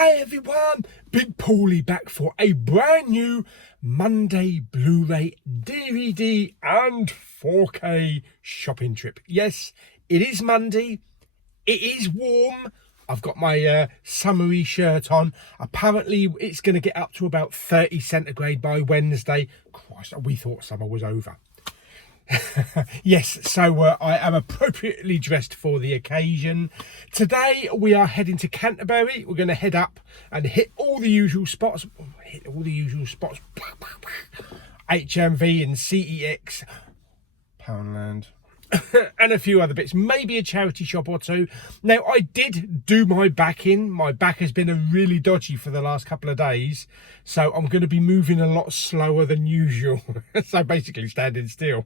Hey everyone, Big Pauly back for a brand new Monday Blu-ray, DVD and 4K shopping trip. Yes, it is Monday, it is warm, I've got my summery shirt on. Apparently it's going to get up to about 30 centigrade by Wednesday. Christ, we thought summer was over. Yes, so I am appropriately dressed for the occasion. Today we are heading to Canterbury. We're going to head up and hit all the usual spots. HMV and CEX, Poundland, and a few other bits. Maybe a charity shop or two. Now, I did do my back in. My back has been really dodgy for the last couple of days. So I'm going to be moving a lot slower than usual. So basically standing still.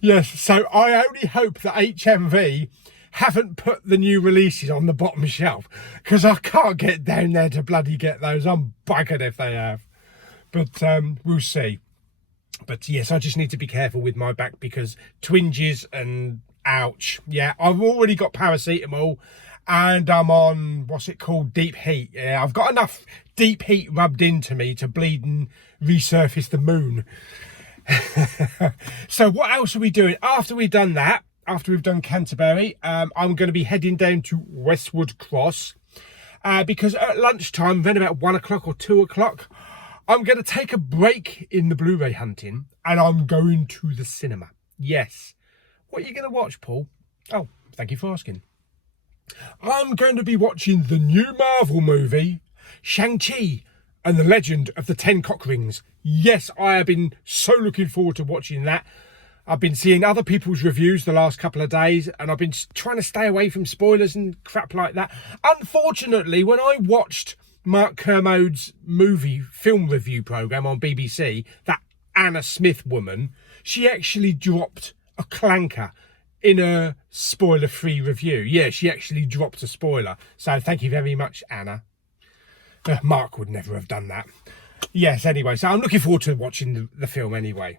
Yes, so I only hope that HMV haven't put the new releases on the bottom shelf, because I can't get down there to bloody get those. I'm buggered if they have. But we'll see. But yes, I just need to be careful with my back because twinges and ouch. Yeah, I've already got paracetamol and I'm on, what's it called, deep heat. Yeah, I've got enough deep heat rubbed into me to bleed and resurface the moon. So what else are we doing? After we've done that, after we've done Canterbury, I'm going to be heading down to Westwood Cross because at lunchtime, then about 1 o'clock or 2 o'clock, I'm going to take a break in the Blu-ray hunting and I'm going to the cinema. Yes. What are you going to watch, Paul? Oh, thank you for asking. I'm going to be watching the new Marvel movie, Shang-Chi and the Legend of the 10 Cock Rings. Yes, I have been so looking forward to watching that. I've been seeing other people's reviews the last couple of days and I've been trying to stay away from spoilers and crap like that. Unfortunately, when I watched Mark Kermode's film review programme on BBC, that Anna Smith woman, she actually dropped a clanker in a spoiler-free review. Yeah, she actually dropped a spoiler. So thank you very much, Anna. Mark would never have done that. Yes, anyway, so I'm looking forward to watching the film anyway.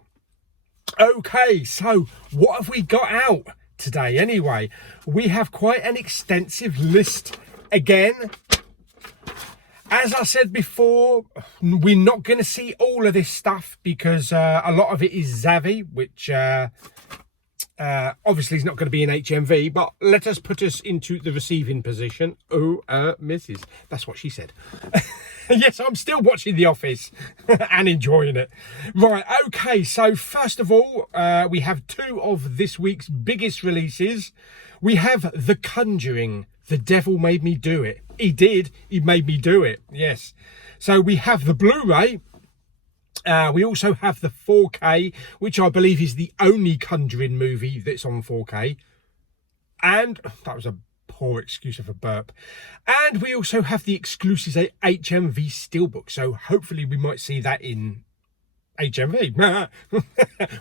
Okay, so what have we got out today anyway? We have quite an extensive list again. As I said before, we're not going to see all of this stuff because a lot of it is Zavvi, which obviously is not going to be in HMV, but let us put us into the receiving position. Oh, Mrs. That's what she said. Yes, I'm still watching The Office and enjoying it. Right, okay, so first of all, we have two of this week's biggest releases. We have The Conjuring, The Devil Made Me Do It. He did. He made me do it. Yes. So we have the Blu-ray. We also have the 4K, which I believe is the only Conjuring movie that's on 4K. And that was a poor excuse of a burp. And we also have the exclusive HMV Steelbook. So hopefully we might see that in HMV. Well,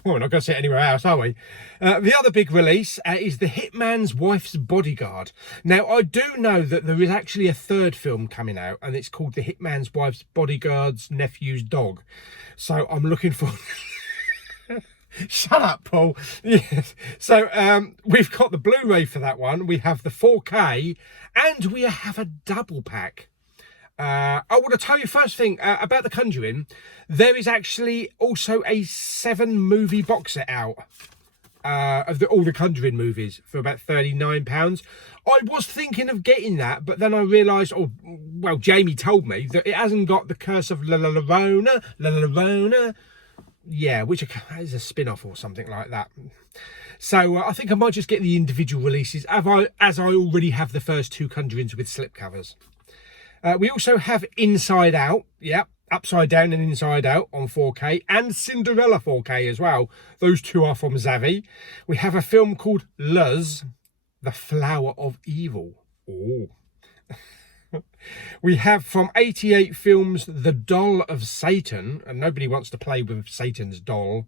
we're not going to see it anywhere else, are we? The other big release is The Hitman's Wife's Bodyguard. Now, I do know that there is actually a third film coming out, and it's called The Hitman's Wife's Bodyguard's Nephew's Dog. So I'm looking for... Shut up, Paul. Yes. So we've got the Blu-ray for that one. We have the 4K, and we have a double pack. I want to tell you first thing about The Conjuring. There is actually also a 7-movie box set out of all the Conjuring movies for about £39. I was thinking of getting that, but then I realised, well, Jamie told me that it hasn't got the Curse of La Llorona. Yeah, which is a spin-off or something like that. So I think I might just get the individual releases, as I already have the first two Conjurings with slipcovers. We also have Inside Out, yeah, Upside Down and Inside Out on 4K, and Cinderella 4K as well. Those two are from Zavvi. We have a film called Luz, The Flower of Evil. Oh. We have from 88 Films, The Doll of Satan, and nobody wants to play with Satan's doll.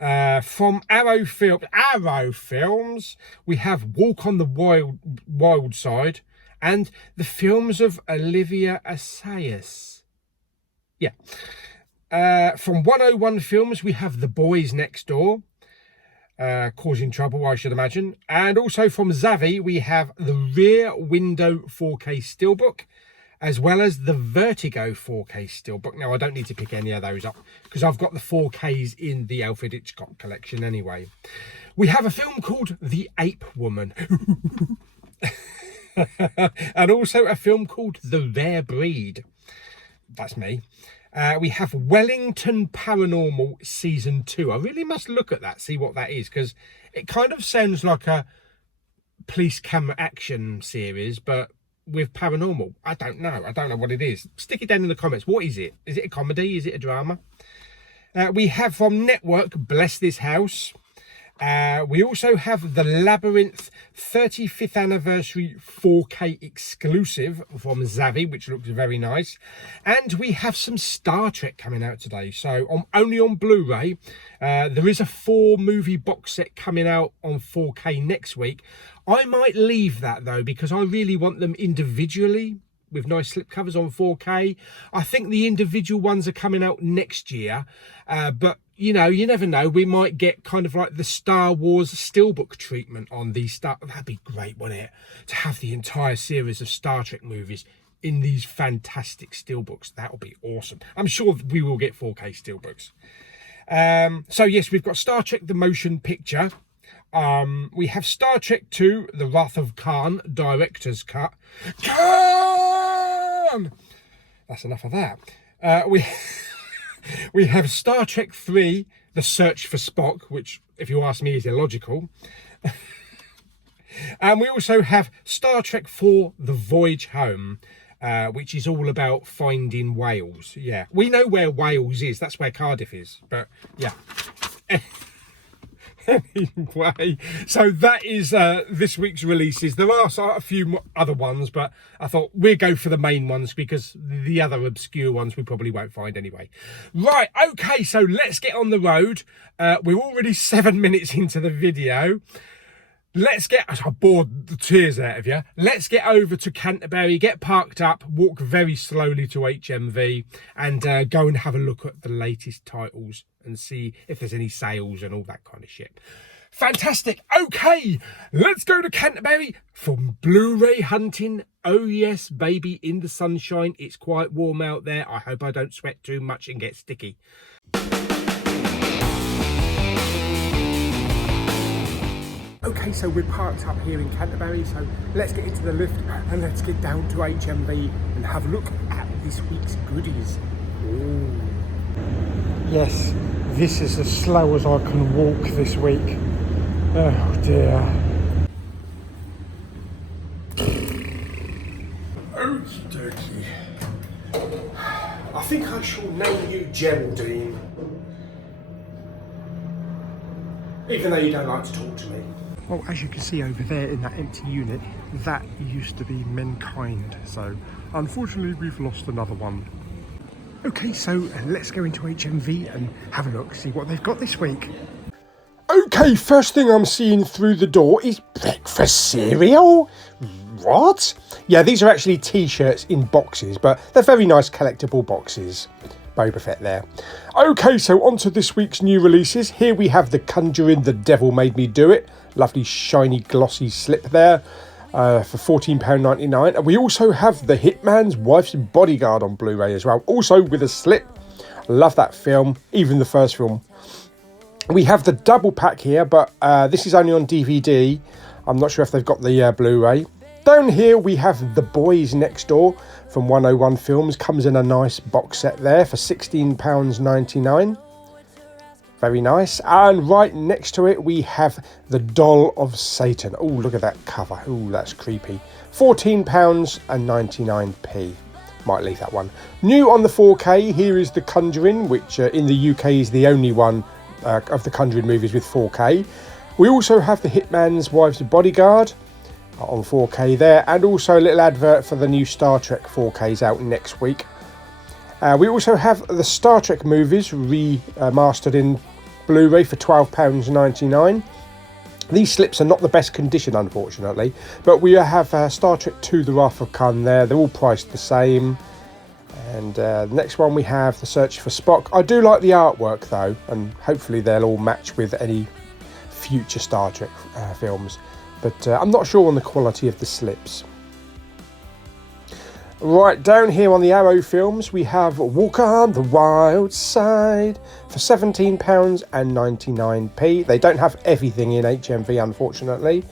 From Arrow Films, we have Walk on the Wild Side, and the films of Olivia Assayas. Yeah. From 101 Films, we have The Boys Next Door. causing trouble, I should imagine. And also from Zavvi, we have the Rear Window 4K Steelbook, as well as the Vertigo 4K Steelbook. Now, I don't need to pick any of those up because I've got the 4Ks in the Alfred Hitchcock collection anyway. We have a film called The Ape Woman. And also a film called The Rare Breed. That's me. We have Wellington Paranormal Season 2. I really must look at that, see what that is, because it kind of sounds like a police camera action series, but with paranormal. I don't know what it is. Stick it down in the comments. What is it? Is it a comedy? Is it a drama? We have from Network, Bless This House. We also have the Labyrinth 35th Anniversary 4K exclusive from Zavvi, which looks very nice. And we have some Star Trek coming out today. So only on Blu-ray. There is a 4-movie box set coming out on 4K next week. I might leave that though, because I really want them individually with nice slipcovers on 4K. I think the individual ones are coming out next year. But you know, you never know. We might get kind of like the Star Wars Steelbook treatment on these stuff. That'd be great, wouldn't it? To have the entire series of Star Trek movies in these fantastic Steelbooks. That would be awesome. I'm sure we will get 4K Steelbooks. So yes, we've got Star Trek The Motion Picture. We have Star Trek 2, The Wrath of Khan, Director's Cut. Khan! That's enough of that. We have Star Trek 3, The Search for Spock, which, if you ask me, is illogical. And we also have Star Trek 4, The Voyage Home, which is all about finding whales. Yeah, we know where Wales is. That's where Cardiff is. But, yeah. Anyway, so that is this week's releases. There are a few other ones, but I thought we'd go for the main ones because the other obscure ones we probably won't find anyway. Right, okay, so let's get on the road. We're already 7 minutes into the video. Let's get, I bored the tears out of you. Let's get over to Canterbury, get parked up, walk very slowly to HMV and go and have a look at the latest titles and see if there's any sales and all that kind of shit. Fantastic. Okay, let's go to Canterbury for Blu-ray hunting. Oh yes, baby, in the sunshine. It's quite warm out there. I hope I don't sweat too much and get sticky. Okay, so we're parked up here in Canterbury, so let's get into the lift and let's get down to HMV and have a look at this week's goodies. Ooh. Yes, this is as slow as I can walk this week. Oh dear. Okie dokie. I think I shall name you Geraldine. Even though you don't like to talk to me. Well, as you can see over there in that empty unit, that used to be Mankind. So, unfortunately, we've lost another one. Okay, so let's go into HMV and have a look, see what they've got this week. Okay, first thing I'm seeing through the door is breakfast cereal. What? Yeah, these are actually t-shirts in boxes, but they're very nice collectible boxes. Boba Fett there. Okay, so on to this week's new releases. Here we have The Conjuring, The Devil Made Me Do It. Lovely shiny glossy slip there for £14.99. And we also have The Hitman's Wife's Bodyguard on Blu-ray as well, also with a slip. Love that film, even the first film. We have the double pack here, but this is only on DVD. I'm not sure if they've got the Blu-ray. Down here we have The Boys Next Door from 101 Films. Comes in a nice box set there for £16.99. Very nice. And right next to it we have The Doll of Satan. Oh, look at that cover. Oh, that's creepy. £14.99. Might leave that one. New on the 4K, here is The Conjuring, which in the UK is the only one of the Conjuring movies with 4K. We also have The Hitman's Wife's Bodyguard on 4K there, and also a little advert for the new Star Trek 4Ks out next week. We also have the Star Trek movies remastered in Blu-ray for £12.99. These slips are not the best condition, unfortunately, but we have Star Trek 2 The Wrath of Khan there. They're all priced the same. And the next one we have The Search for Spock. I do like the artwork though, and hopefully they'll all match with any future Star Trek films, but I'm not sure on the quality of the slips. Right, down here on the Arrow films, we have Walk on the Wild Side for £17.99. They don't have everything in HMV, unfortunately,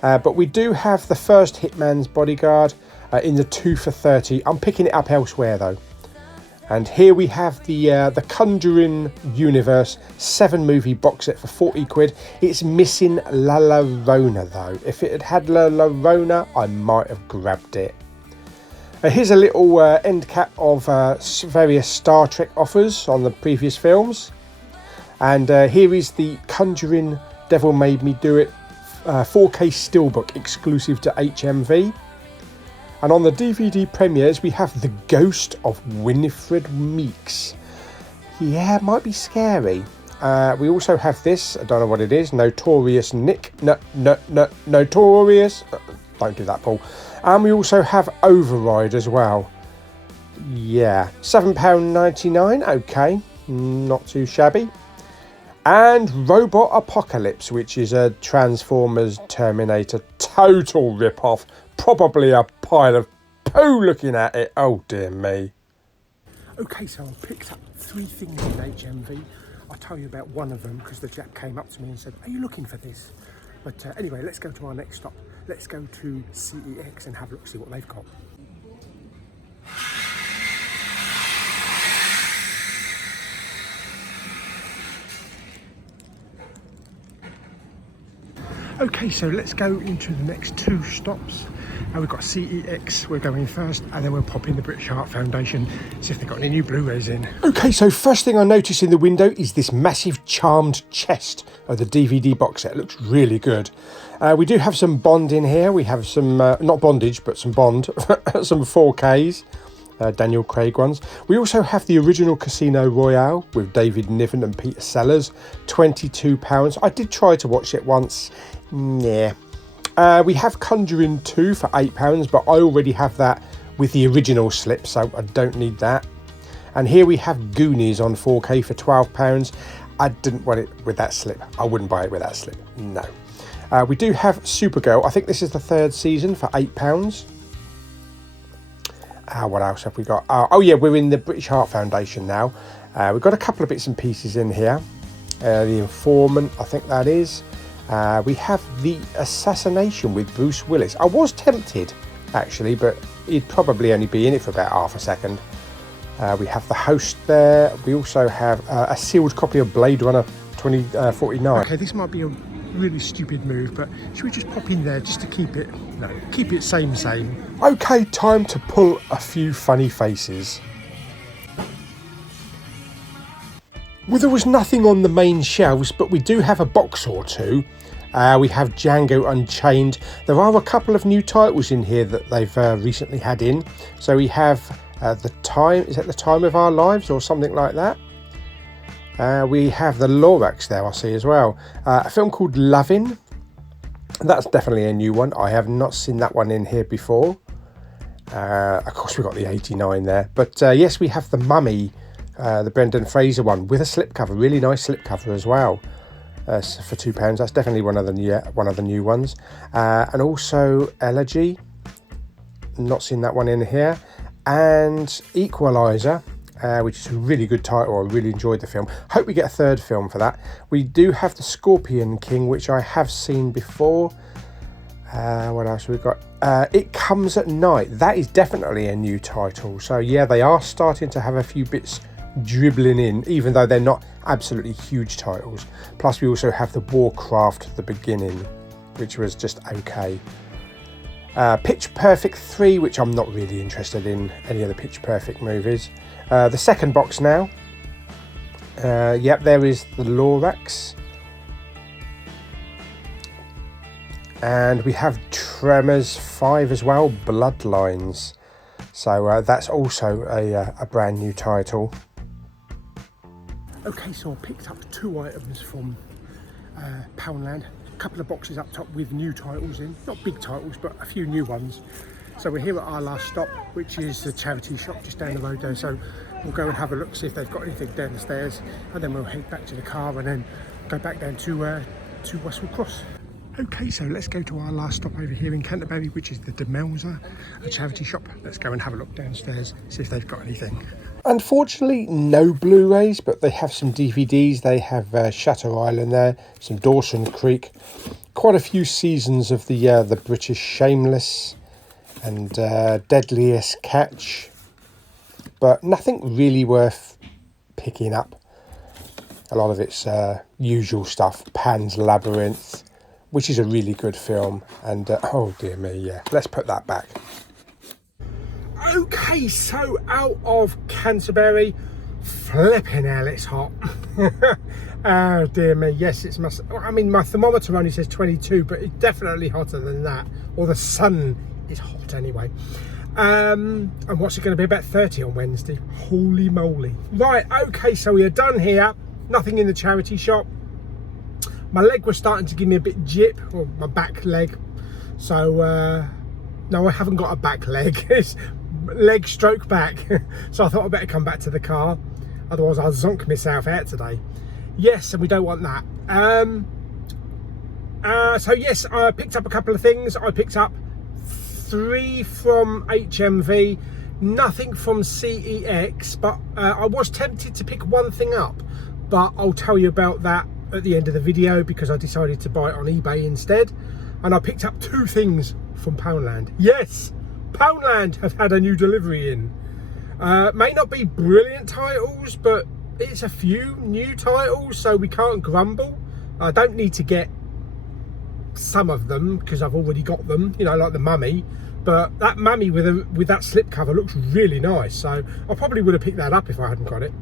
but we do have the first Hitman's Bodyguard in the 2 for £30. I'm picking it up elsewhere though. And here we have the Conjuring Universe 7-movie box set for 40 quid. It's missing La Llorona though. If it had had La Llorona, I might have grabbed it. Here's a little end cap of various Star Trek offers on the previous films. And here is the Conjuring Devil Made Me Do It 4K Steelbook exclusive to HMV. And on the DVD premieres, we have The Ghost of Winifred Meeks. Yeah, it might be scary. We also have this, I don't know what it is, Notorious Nick. Notorious. Don't do that, Paul. And we also have Override as well. Yeah, £7.99, okay, not too shabby. And Robot Apocalypse, which is a Transformers Terminator total rip-off. Probably a pile of poo looking at it. Oh dear me. Okay, so I picked up 3 things in HMV. I'll tell you about one of them because the chap came up to me and said, "Are you looking for this?" But anyway, let's go to our next stop. Let's go to CEX and have a look, see what they've got. Okay, so let's go into the next 2 stops. We've got CEX, we're going first, and then we'll pop in the British Heart Foundation, see if they've got any new Blu-rays in. Okay, so first thing I notice in the window is this massive charmed chest of the DVD box set. It looks really good. We do have some Bond in here. We have some, not bondage, but some Bond, some 4Ks. Daniel Craig ones. We also have the original Casino Royale with David Niven and Peter Sellers, £22. I did try to watch it once. Yeah. We have Conjuring 2 for £8, but I already have that with the original slip, so I don't need that. And here we have Goonies on 4K for £12. I didn't want it with that slip. I wouldn't buy it with that slip. No. We do have Supergirl. I think this is the 3rd season for £8. What else have we got? Oh yeah, we're in the British Heart Foundation now. We've got a couple of bits and pieces in here. The Informant, I think that is. We have The Assassination with Bruce Willis. I was tempted, actually, but he'd probably only be in it for about half a second. We have The Host there. We also have a sealed copy of Blade Runner 2049. Okay, this might be a really stupid move, but should we just pop in there just to keep it, no, keep it same. Okay, time to pull a few funny faces. Well, there was nothing on the main shelves, but we do have a box or two. We have Django Unchained. There are a couple of new titles in here that they've recently had in. So we have The Time, is it The Time of Our Lives or something like that? We have The Lorax there, I see as well. A film called Lovin'. That's definitely a new one. I have not seen that one in here before. Of course, we've got the 89 there. But yes, we have The Mummy, the Brendan Fraser one with a slipcover. Really nice slipcover as well. For £2. That's definitely one of the new ones. And also Elegy. Not seen that one in here. And Equalizer. Which is a really good title. I really enjoyed the film. Hope we get a 3rd film for that. We do have The Scorpion King, which I have seen before. What else have we got? It Comes at Night. That is definitely a new title. So yeah, they are starting to have a few bits dribbling in, even though they're not absolutely huge titles. Plus we also have The Warcraft, The Beginning, which was just okay. Pitch Perfect 3, which I'm not really interested in any of the Pitch Perfect movies. The second box now. Yep, there is The Lorax. And we have Tremors 5 as well, Bloodlines. So that's also a brand new title. Okay, so I picked up 2 items from Poundland. A couple of boxes up top with new titles in. Not big titles, but a few new ones. So we're here at our last stop, which is the charity shop just down the road there. So we'll go and have a look, see if they've got anything downstairs, and then we'll head back to the car and then go back down to to Westwood Cross. Okay, so let's go to our last stop over here in Canterbury, which is the Demelza, a charity shop. Let's go and have a look downstairs, see if they've got anything. Unfortunately, no Blu-rays, but they have some DVDs. They have Shutter Island there, some Dawson Creek, quite a few seasons of the British Shameless and Deadliest Catch, but nothing really worth picking up. A lot of it's usual stuff, Pan's Labyrinth, which is a really good film, and oh dear me, yeah, let's put that back. Okay, so out of Canterbury, flipping hell, it's hot. Oh dear me, yes, it's I mean, my thermometer only says 22, but it's definitely hotter than that, or the sun is hot anyway. And what's it going to be, about 30 on Wednesday? Holy moly. Right, okay, so we are done here, nothing in the charity shop. My leg was starting to give me a bit jip, or my back leg. So, no, I haven't got a back leg. It's leg stroke back. So I thought I'd better come back to the car. Otherwise I'll zonk myself out today. Yes, and we don't want that. So yes, I picked up a couple of things. I picked up 3 from HMV, nothing from CEX, but I was tempted to pick one thing up. But I'll tell you about that at the end of the video, because I decided to buy it on eBay instead, and I picked up 2 things from Poundland. Yes, Poundland have had a new delivery in. May not be brilliant titles, but it's a few new titles, so we can't grumble. I don't need to get some of them because I've already got them, you know, like the Mummy, but that Mummy with that slipcover looks really nice, so I probably would have picked that up if I hadn't got it.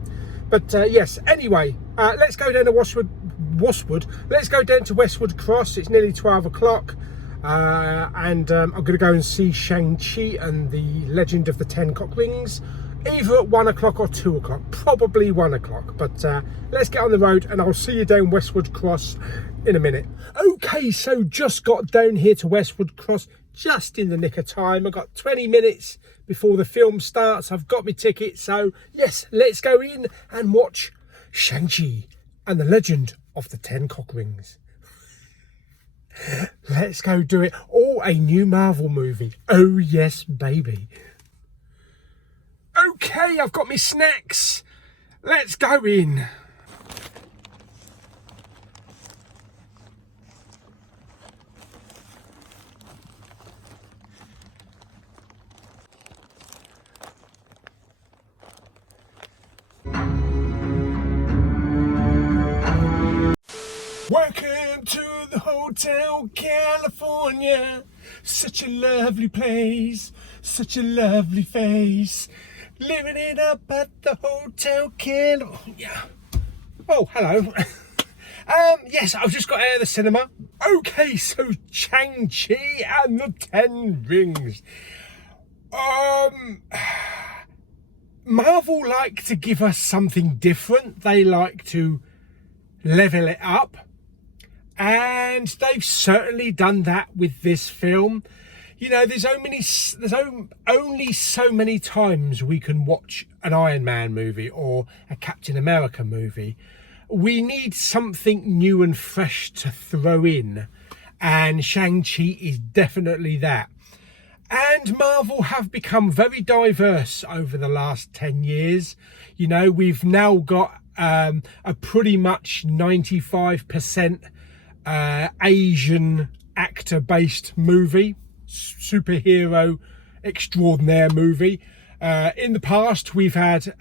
But yes, anyway, let's go down to Westwood. Let's go down to Westwood Cross. It's nearly 12 o'clock. And I'm going to go and see Shang-Chi and the Legend of the 10 Cock Rings, either at 1 o'clock or 2 o'clock, probably 1 o'clock. But let's get on the road and I'll see you down Westwood Cross in a minute. Okay, so just got down here to Westwood Cross, just in the nick of time. I've got 20 minutes before the film starts. I've got my ticket, so yes, let's go in and watch Shang-Chi and the Legend of the 10 Cock Rings. Let's go do it. Oh, a new Marvel movie. Oh yes, baby. Okay, I've got my snacks. Let's go in. Welcome to the Hotel California. Such a lovely place, such a lovely face. Living it up at the Hotel California. Oh, hello. Yes, I've just got out of the cinema. Okay, so Shang-Chi and the 10 Rings. Marvel like to give us something different. They like to level it up. And they've certainly done that with this film. You know, there's only so many times we can watch an Iron Man movie or a Captain America movie. We need something new and fresh to throw in, and Shang-Chi is definitely that. And Marvel have become very diverse over the last 10 years. You know, we've now got a pretty much 95% Asian actor-based movie, superhero extraordinaire movie. In the past, we've had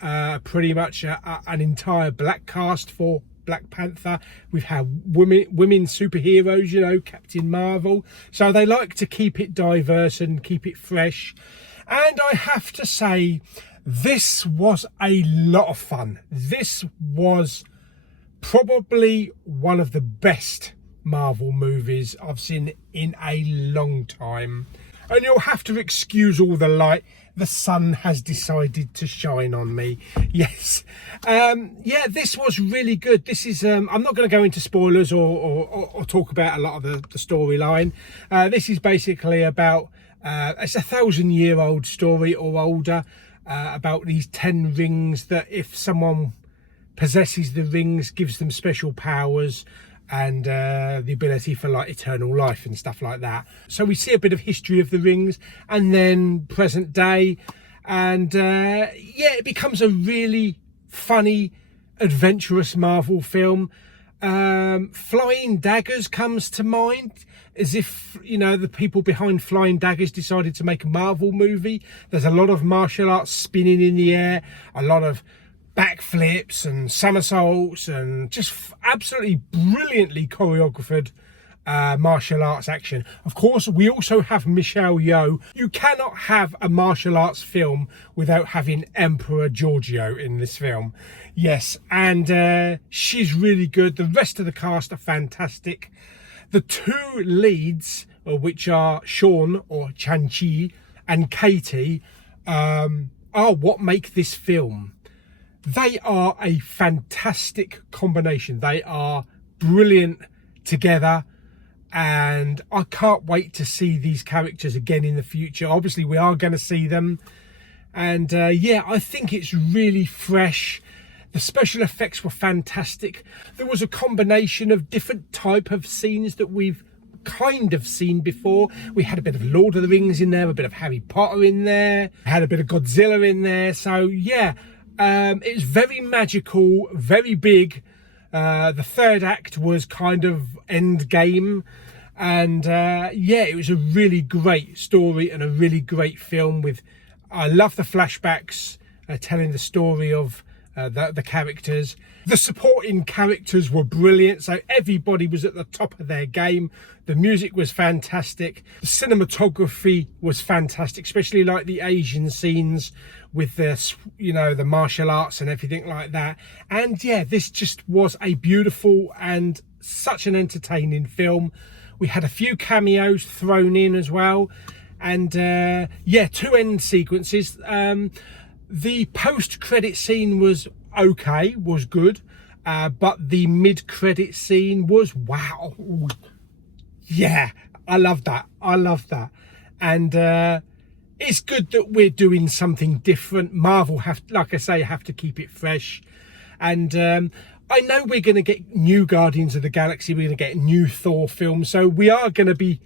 pretty much an entire black cast for Black Panther. We've had women superheroes, you know, Captain Marvel. So they like to keep it diverse and keep it fresh. And I have to say, this was a lot of fun. This was probably one of the best Marvel movies I've seen in a long time. And you'll have to excuse all the light. The sun has decided to shine on me. Yes. Yeah, this was really good. This is, I'm not going to go into spoilers or talk about a lot of the storyline. This is basically about, it's a 1,000-year-old story or older, about these 10 rings that if someone possesses the rings, gives them special powers. and the ability for like eternal life and stuff like that. So we see a bit of history of the rings and then present day, and yeah, it becomes a really funny, adventurous Marvel film. Flying Daggers comes to mind, as if, you know, the people behind Flying Daggers decided to make a Marvel movie. There's a lot of martial arts spinning in the air, a lot of backflips and somersaults, and just absolutely brilliantly choreographed martial arts action. Of course, we also have Michelle Yeoh. You cannot have a martial arts film without having Emperor Giorgio in this film. Yes, and she's really good. The rest of the cast are fantastic. The two leads, which are Sean, or Shang-Chi, and Katie, are what make this film. They are a fantastic combination. They are brilliant together, and I can't wait to see these characters again in the future. Obviously, we are going to see them, and yeah, I think it's really fresh. The special effects were fantastic. There was a combination of different type of scenes that we've kind of seen before. We had a bit of Lord of the Rings in there, a bit of Harry Potter in there, had a bit of Godzilla in there. So yeah, it was very magical, very big. The third act was kind of end game, and yeah, it was a really great story and a really great film. With, I love the flashbacks telling the story of the characters. The supporting characters were brilliant, so everybody was at the top of their game. The music was fantastic. The cinematography was fantastic, especially like the Asian scenes with the, you know, the martial arts and everything like that. And yeah, this just was a beautiful and such an entertaining film. We had a few cameos thrown in as well, and yeah, 2 end sequences. The post-credit scene was okay, was good, but the mid-credit scene was wow. Yeah, I love that. I love that. And it's good that we're doing something different. Marvel have, like I say, have to keep it fresh. And I know we're going to get new Guardians of the Galaxy. We're going to get new Thor films. So we are going to be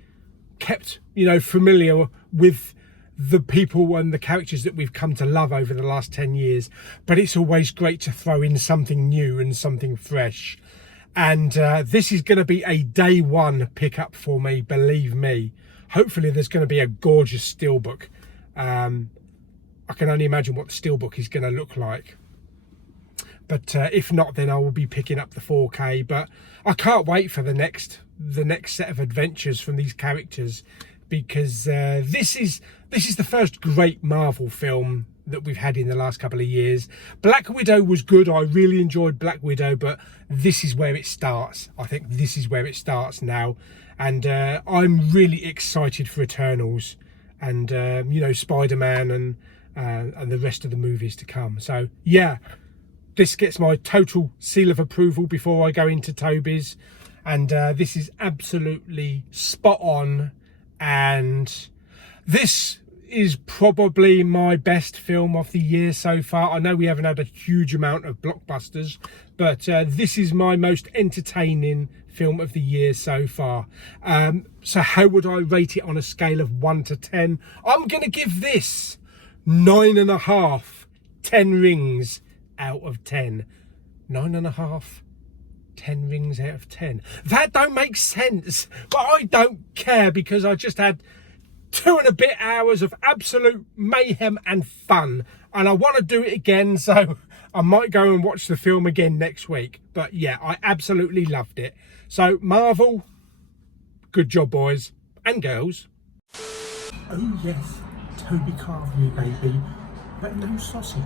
kept, you know, familiar with the people and the characters that we've come to love over the last 10 years. But it's always great to throw in something new and something fresh. And this is going to be a day one pickup for me, believe me. Hopefully there's going to be a gorgeous steelbook. I can only imagine what the steelbook is going to look like. But if not, then I will be picking up the 4K. But I can't wait for the next set of adventures from these characters, because this is the first great Marvel film that we've had in the last couple of years. Black Widow was good. I really enjoyed Black Widow, but this is where it starts. I think this is where it starts now, and I'm really excited for Eternals and you know, Spider-Man and the rest of the movies to come. So yeah, this gets my total seal of approval before I go into Toby's, and this is absolutely spot on. And this is probably my best film of the year so far. I know we haven't had a huge amount of blockbusters, but this is my most entertaining film of the year so far. So how would I rate it on a scale of 1 to 10? I'm going to give this 9.5 10 rings out of 10. 9.5 10 rings out of 10. That don't make sense, but I don't care, because I just had 2 and a bit hours of absolute mayhem and fun, and I want to do it again, so I might go and watch the film again next week. But yeah, I absolutely loved it. So Marvel, good job, boys and girls. Oh yes, Toby Carvery, baby, but no sausage.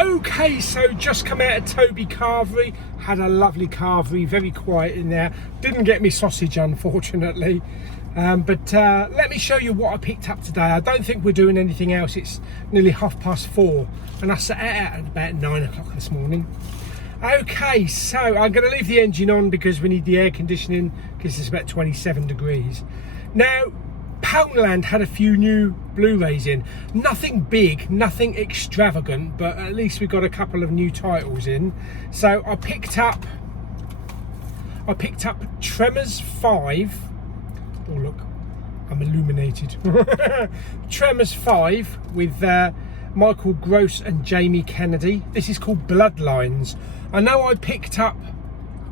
Okay, so just come out of Toby Carvery, had a lovely carvery, very quiet in there. Didn't get me sausage, unfortunately, but let me show you what I picked up today. I don't think we're doing anything else. It's nearly 4:30, and I set out at about 9 o'clock this morning. Okay, so I'm going to leave the engine on because we need the air conditioning, because it's about 27 degrees. Now, Poundland had a few new Blu-rays in. Nothing big, nothing extravagant, but at least we got a couple of new titles in. So I picked up Tremors 5. Oh look, I'm illuminated. Tremors 5 with Michael Gross and Jamie Kennedy. This is called Bloodlines. I know I picked up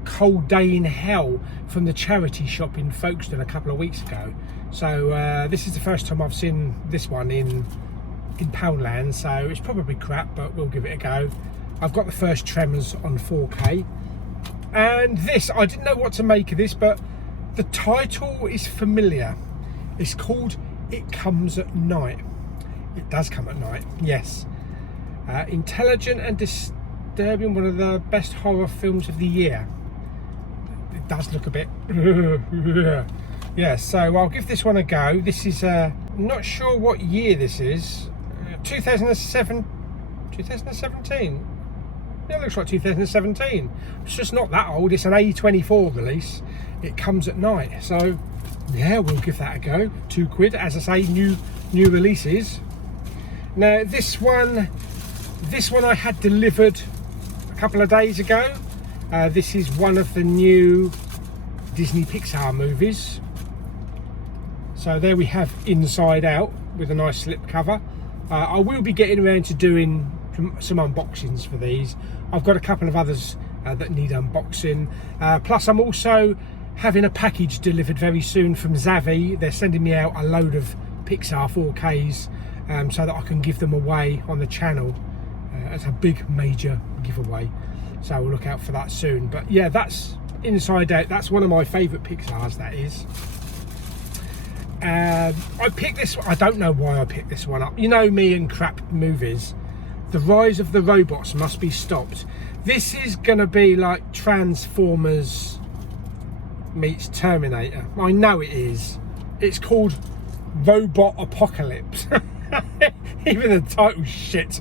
Cold Day in Hell from the charity shop in Folkestone a couple of weeks ago. So this is the first time I've seen this one in Poundland, so it's probably crap, but we'll give it a go. I've got the first Tremors on 4K. And this, I didn't know what to make of this, but the title is familiar. It's called It Comes at Night. It does come at night, yes. Intelligent and disturbing, one of the best horror films of the year. It does look a bit... yeah, so I'll give this one a go. This is, not sure what year this is. 2017? Yeah, it looks like 2017. It's just not that old. It's an A24 release. It Comes at Night. So, yeah, we'll give that a go. £2. As I say, new releases. Now, this one I had delivered a couple of days ago. This is one of the new Disney Pixar movies. So there we have Inside Out with a nice slipcover. I will be getting around to doing some unboxings for these. I've got a couple of others that need unboxing. Plus I'm also having a package delivered very soon from Zavi. They're sending me out a load of Pixar 4Ks so that I can give them away on the channel. It's a big major giveaway, so we'll look out for that soon. But yeah, that's Inside Out. That's one of my favourite Pixars, that is. I picked this one. I don't know why I picked this one up. You know me and crap movies. The Rise of the Robots Must Be Stopped. This is going to be like Transformers meets Terminator. I know it is. It's called Robot Apocalypse. Even the title's shit.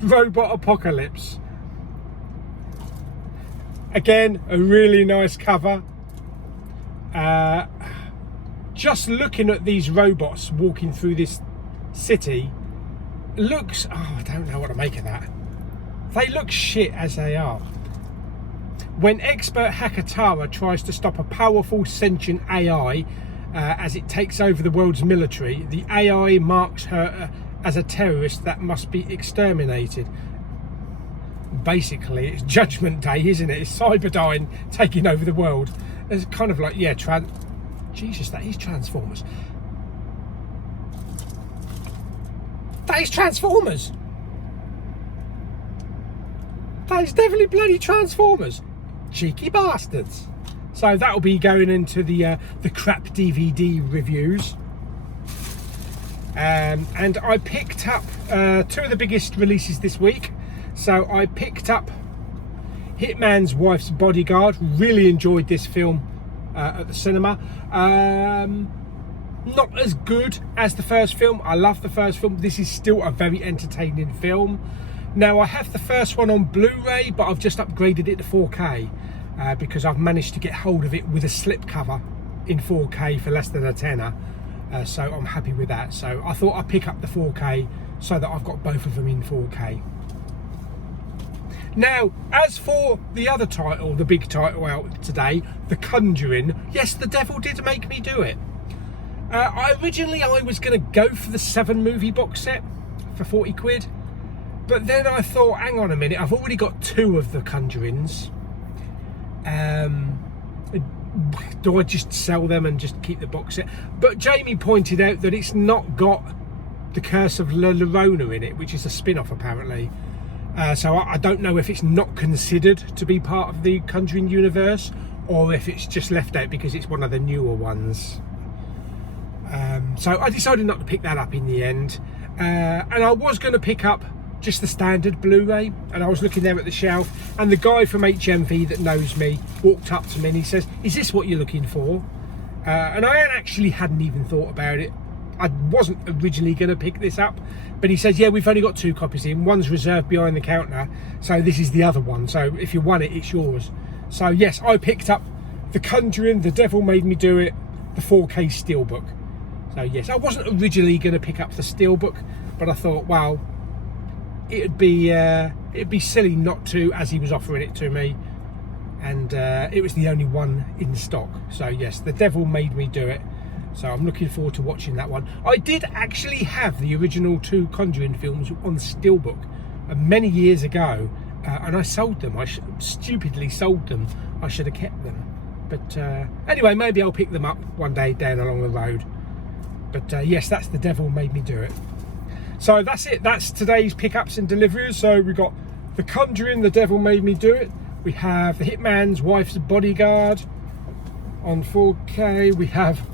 Robot Apocalypse. Again, a really nice cover. Just looking at these robots walking through this city looks... oh, I don't know what to make of that. They look shit as they are. When expert hacker Tara tries to stop a powerful sentient AI as it takes over the world's military, the AI marks her as a terrorist that must be exterminated. Basically, it's Judgment Day, isn't it? It's Cyberdyne taking over the world. It's kind of like, yeah, Jesus, that is Transformers. That is Transformers. That is definitely bloody Transformers. Cheeky bastards. So that'll be going into the crap DVD reviews. And I picked up two of the biggest releases this week. So I picked up Hitman's Wife's Bodyguard. Really enjoyed this film at the cinema. Not as good as the first film. I love the first film. This is still a very entertaining film. Now I have the first one on Blu-ray, but I've just upgraded it to 4K because I've managed to get hold of it with a slipcover in 4K for less than a tenner. So I'm happy with that. So I thought I'd pick up the 4K so that I've got both of them in 4K. Now, as for the other title, the big title out today, The Conjuring, yes, the devil did make me do it. Originally I was going to go for the 7 movie box set for 40 quid. But then I thought, hang on a minute, I've already got 2 of the Conjurings. Do I just sell them and just keep the box set? But Jamie pointed out that it's not got the Curse of La Llorona in it, which is a spin-off apparently. So I don't know if it's not considered to be part of the Conjuring universe or if it's just left out because it's one of the newer ones. So I decided not to pick that up in the end. And I was going to pick up just the standard Blu-ray, and I was looking there at the shelf, and the guy from HMV that knows me walked up to me and he says, "Is this what you're looking for?" And I actually hadn't even thought about it. I wasn't originally going to pick this up, but he said, "Yeah, we've only got 2 copies in. One's reserved behind the counter, so this is the other one. So if you want it, it's yours." So yes, I picked up The Conjuring, The Devil Made Me Do It, the 4K Steelbook. So yes, I wasn't originally going to pick up the Steelbook, but I thought, well, it'd be silly not to, as he was offering it to me, and it was the only one in stock. So yes, the devil made me do it. So I'm looking forward to watching that one. I did actually have the original 2 Conjuring films on Steelbook many years ago, and I sold them. I stupidly sold them. I should have kept them. But anyway, maybe I'll pick them up one day down along the road. But yes, that's the devil made me do it. So that's it. That's today's pickups and deliveries. So we've got The Conjuring, The Devil Made Me Do It. We have The Hitman's Wife's Bodyguard on 4K. We have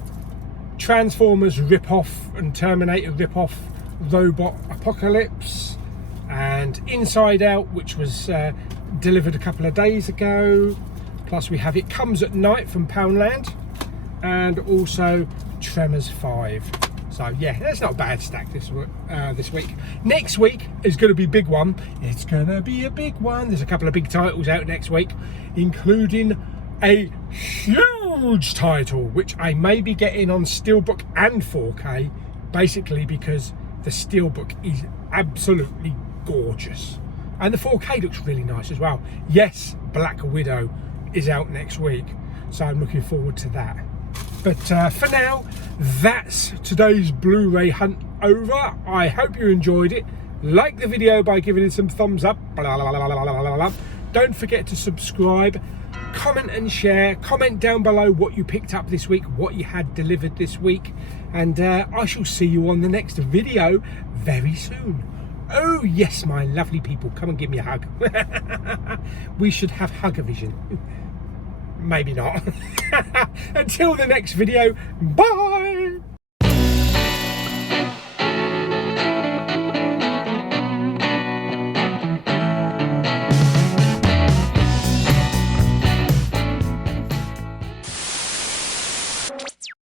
Transformers rip-off and Terminator rip-off Robot Apocalypse. And Inside Out, which was delivered a couple of days ago. Plus we have It Comes at Night from Poundland. And also Tremors 5. So yeah, that's not a bad stack this week. Next week is going to be a big one. It's going to be a big one. There's a couple of big titles out next week, including a huge title, which I may be getting on Steelbook and 4K, basically because the Steelbook is absolutely gorgeous. And the 4K looks really nice as well. Yes, Black Widow is out next week, so I'm looking forward to that. But for now, that's today's Blu-ray hunt over. I hope you enjoyed it. Like the video by giving it some thumbs up. Don't forget to subscribe, comment and share. Comment down below what you picked up this week, what you had delivered this week. And I shall see you on the next video very soon. Oh yes, my lovely people, come and give me a hug. We should have hug-a-vision. Maybe not. Until the next video, bye.